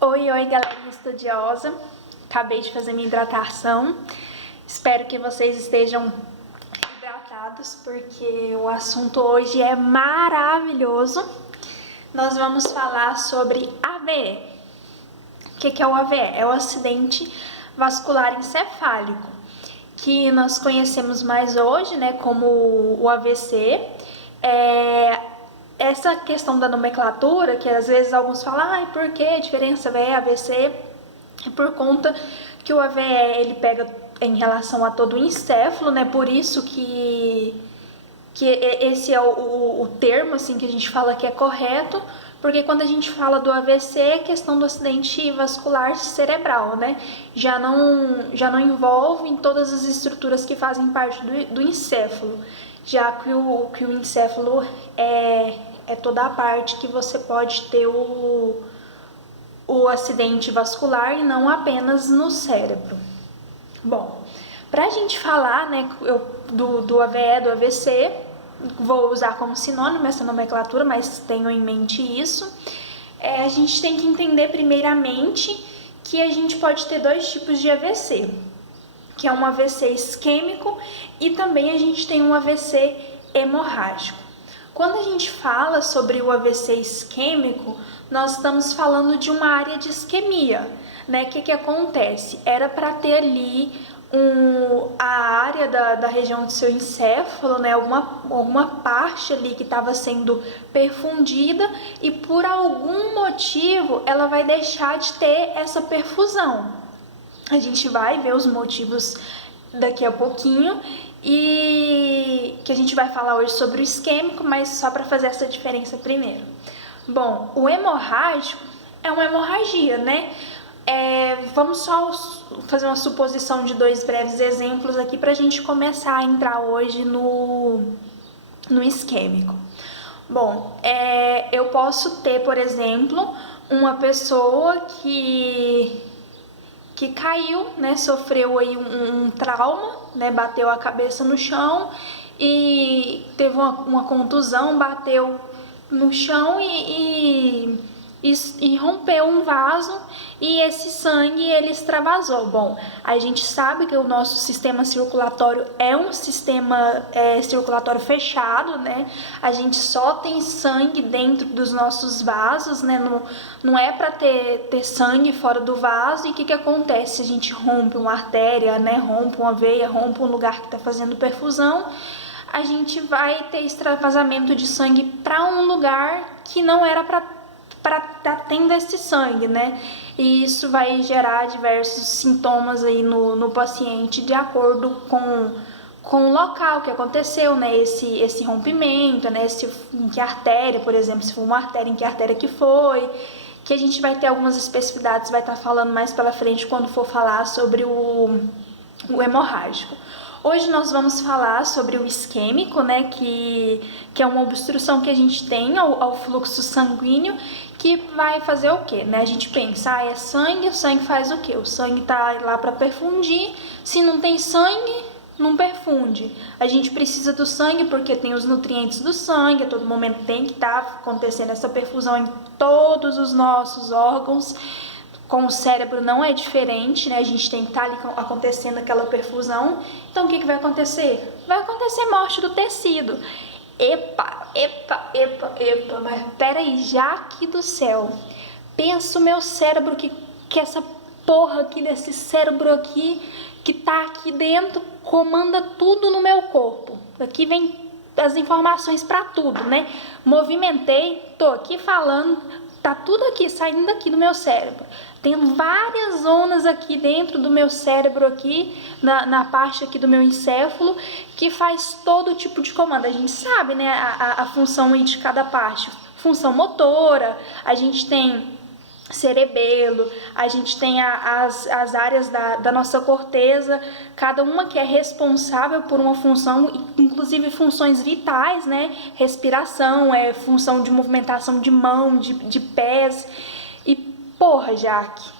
Oi, galerinha estudiosa. Acabei de fazer minha hidratação. Espero que vocês estejam hidratados, porque o assunto hoje é maravilhoso. Nós vamos falar sobre AVE. O que é o AVE? É o acidente vascular encefálico, que nós conhecemos mais hoje, né, como o AVC. Essa questão da nomenclatura, que às vezes alguns falam, por que a diferença AVE e AVC? É por conta que o AVE ele pega em relação a todo o encéfalo, né? Por isso que esse é o termo assim que a gente fala que é correto, porque quando a gente fala do AVC é questão do acidente vascular cerebral, né? Já não envolve em todas as estruturas que fazem parte do encéfalo, já que o encéfalo é toda a parte que você pode ter o acidente vascular e não apenas no cérebro. Bom, para a gente falar, né, do AVE, do AVC, vou usar como sinônimo essa nomenclatura, mas tenham em mente isso. A gente tem que entender primeiramente que a gente pode ter dois tipos de AVC, que é um AVC isquêmico e também a gente tem um AVC hemorrágico. Quando a gente fala sobre o AVC isquêmico, nós estamos falando de uma área de isquemia, né? O que acontece? Era para ter ali a área da região do seu encéfalo, né? Alguma parte ali que estava sendo perfundida e por algum motivo ela vai deixar de ter essa perfusão. A gente vai ver os motivos daqui a pouquinho e que a gente vai falar hoje sobre o isquêmico, mas só para fazer essa diferença primeiro. Bom, o hemorrágico é uma hemorragia, né? Vamos só fazer uma suposição de dois breves exemplos aqui para a gente começar a entrar hoje no isquêmico. Bom, eu posso ter, por exemplo, uma pessoa que caiu, né, sofreu aí um trauma, né, bateu a cabeça no chão e teve uma contusão, bateu no chão e rompeu um vaso e esse sangue ele extravasou. Bom, a gente sabe que o nosso sistema circulatório é um sistema circulatório fechado, né? A gente só tem sangue dentro dos nossos vasos, né? Não é para ter sangue fora do vaso. E o que acontece? A gente rompe uma artéria, né? Rompe uma veia, rompe um lugar que está fazendo perfusão, a gente vai ter extravasamento de sangue para um lugar que não era para estar tendo esse sangue, né? E isso vai gerar diversos sintomas aí no paciente de acordo com o local que aconteceu, né? Esse rompimento, né? Em que artéria, por exemplo, se for uma artéria, em que artéria que foi, que a gente vai ter algumas especificidades, vai estar falando mais pela frente quando for falar sobre o hemorrágico. Hoje nós vamos falar sobre o isquêmico, né, que é uma obstrução que a gente tem ao fluxo sanguíneo, que vai fazer o quê? Né? A gente pensa, é sangue, o sangue faz o quê? O sangue está lá para perfundir, se não tem sangue, não perfunde. A gente precisa do sangue porque tem os nutrientes do sangue, a todo momento tem que estar acontecendo essa perfusão em todos os nossos órgãos. Com o cérebro não é diferente, né? A gente tem que estar ali acontecendo aquela perfusão. Então o que vai acontecer? Vai acontecer morte do tecido. Epa, mas peraí, já aqui do céu. Pensa o meu cérebro que essa porra aqui desse cérebro aqui, que tá aqui dentro, comanda tudo no meu corpo. Aqui vem as informações para tudo, né? Movimentei, tô aqui falando, tá tudo aqui, saindo daqui do meu cérebro. Tem várias zonas aqui dentro do meu cérebro, aqui na parte aqui do meu encéfalo, que faz todo tipo de comando. A gente sabe, né, a função aí de cada parte. Função motora, a gente tem cerebelo, a gente tem as áreas da nossa corteza, cada uma que é responsável por uma função, inclusive funções vitais, né? Respiração, função de movimentação de mão, de pés. E porra, Jaque,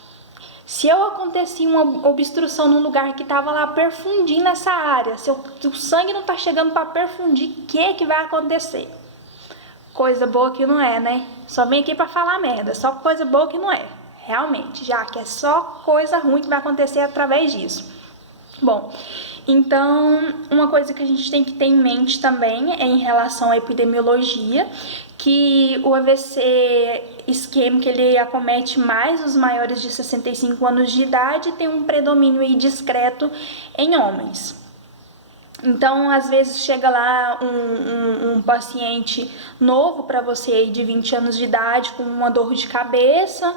se eu acontecia uma obstrução num lugar que estava lá perfundindo essa área, se o sangue não está chegando para perfundir, o que vai acontecer? Coisa boa que não é, né? Só vem aqui para falar merda, só coisa boa que não é. realmente, já que é só coisa ruim que vai acontecer através disso. Bom, então, uma coisa que a gente tem que ter em mente também é em relação à epidemiologia, que o AVC isquêmico ele acomete mais os maiores de 65 anos de idade e tem um predomínio aí discreto em homens. Então, às vezes chega lá um paciente novo para você aí de 20 anos de idade com uma dor de cabeça,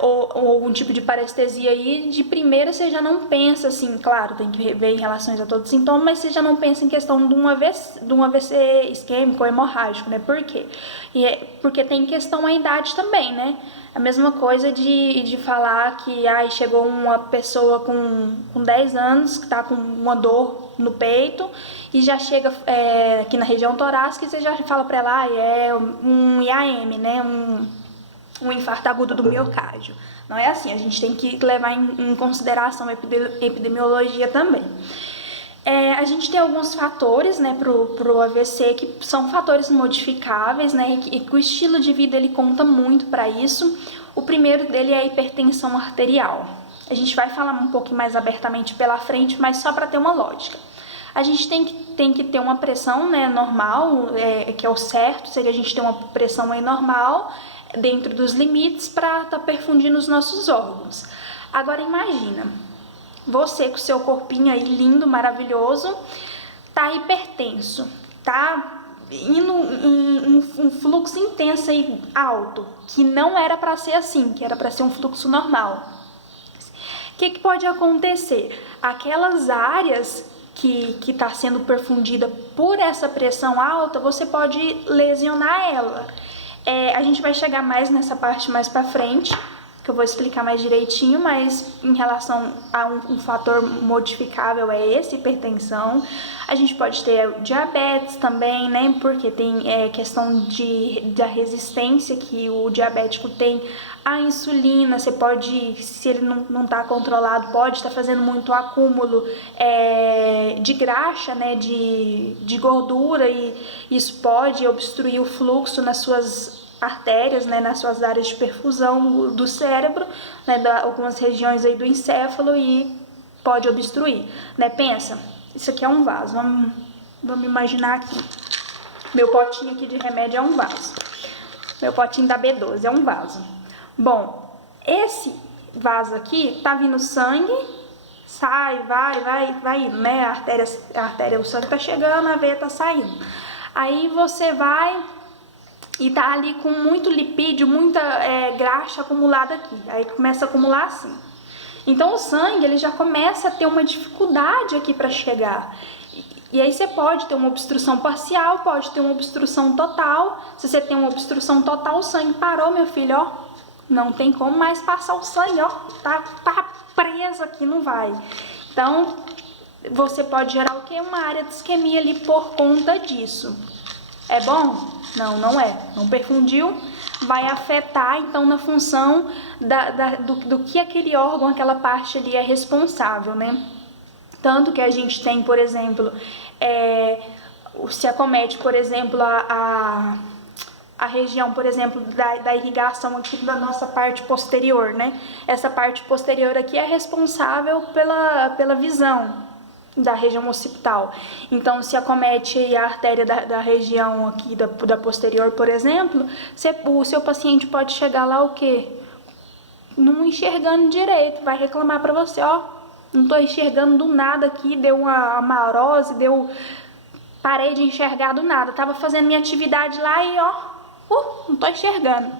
ou algum tipo de parestesia aí, de primeira você já não pensa assim, claro, tem que ver em relação a todos os sintomas, mas você já não pensa em questão de um AVC isquêmico ou hemorrágico, né? Por quê? Porque tem questão a idade também, né? A mesma coisa de falar que chegou uma pessoa com 10 anos que tá com uma dor no peito e já chega aqui na região torácica e você já fala para ela, é um IAM, né? Um infarto agudo do miocárdio. Não é assim, a gente tem que levar em consideração a epidemiologia também. A gente tem alguns fatores, né, pro AVC que são fatores modificáveis, né, e que o estilo de vida ele conta muito para isso. O primeiro dele é a hipertensão arterial. A gente vai falar um pouco mais abertamente pela frente, mas só para ter uma lógica. A gente tem que ter uma pressão, né, normal, que é o certo, seria a gente ter uma pressão aí normal, dentro dos limites para estar perfundindo os nossos órgãos. Agora imagina, você com seu corpinho aí lindo, maravilhoso, tá hipertenso, tá indo um fluxo intenso aí alto, que não era para ser assim, que era para ser um fluxo normal. O que pode acontecer? Aquelas áreas que está sendo perfundida por essa pressão alta, você pode lesionar ela. A gente vai chegar mais nessa parte mais para frente, que eu vou explicar mais direitinho, mas em relação a um fator modificável é esse, hipertensão. A gente pode ter diabetes também, né, porque tem questão da resistência que o diabético tem à insulina. Você pode, se ele não está controlado, pode estar fazendo muito acúmulo de graxa, né, de gordura, e isso pode obstruir o fluxo nas suas artérias, né, nas suas áreas de perfusão do cérebro, né, algumas regiões aí do encéfalo, e pode obstruir, né? Pensa, isso aqui é um vaso, vamos imaginar aqui, meu potinho aqui de remédio é um vaso, meu potinho da B12 é um vaso. Bom, esse vaso aqui tá vindo sangue, sai, vai indo, né? A artéria, o sangue tá chegando, a veia tá saindo. Aí você vai e tá ali com muito lipídio, muita graxa acumulada aqui. Aí começa a acumular assim. Então o sangue ele já começa a ter uma dificuldade aqui para chegar. E aí você pode ter uma obstrução parcial, pode ter uma obstrução total. Se você tem uma obstrução total, o sangue parou, meu filho, ó. Não tem como mais passar o sangue, ó. Tá preso aqui, não vai. Então, você pode gerar o quê? Uma área de isquemia ali por conta disso. É bom? Não, não é. Não perfundiu, vai afetar, então, na função do que aquele órgão, aquela parte ali é responsável, né? Tanto que a gente tem, por exemplo, se acomete, por exemplo, a região, por exemplo, da irrigação aqui da nossa parte posterior, né? Essa parte posterior aqui é responsável pela visão da região occipital. Então, se acomete a artéria da região aqui da posterior, por exemplo, o seu paciente pode chegar lá o quê? Não enxergando direito, vai reclamar para você, ó, não tô enxergando do nada aqui, deu uma amarose, parei de enxergar do nada, tava fazendo minha atividade lá e ó, não tô enxergando.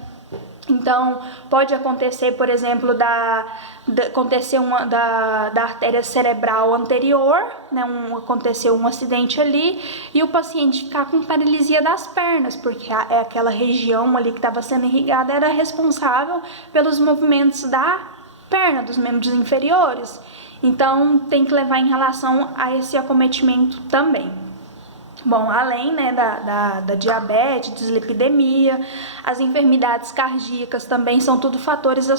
Então, pode acontecer, por exemplo, da artéria cerebral anterior, né, aconteceu um acidente ali, e o paciente ficar com paralisia das pernas, porque aquela região ali que estava sendo irrigada era responsável pelos movimentos da perna, dos membros inferiores. Então, tem que levar em relação a esse acometimento também. Bom, além, né, da diabetes, dislipidemia, as enfermidades cardíacas também são tudo fatores associados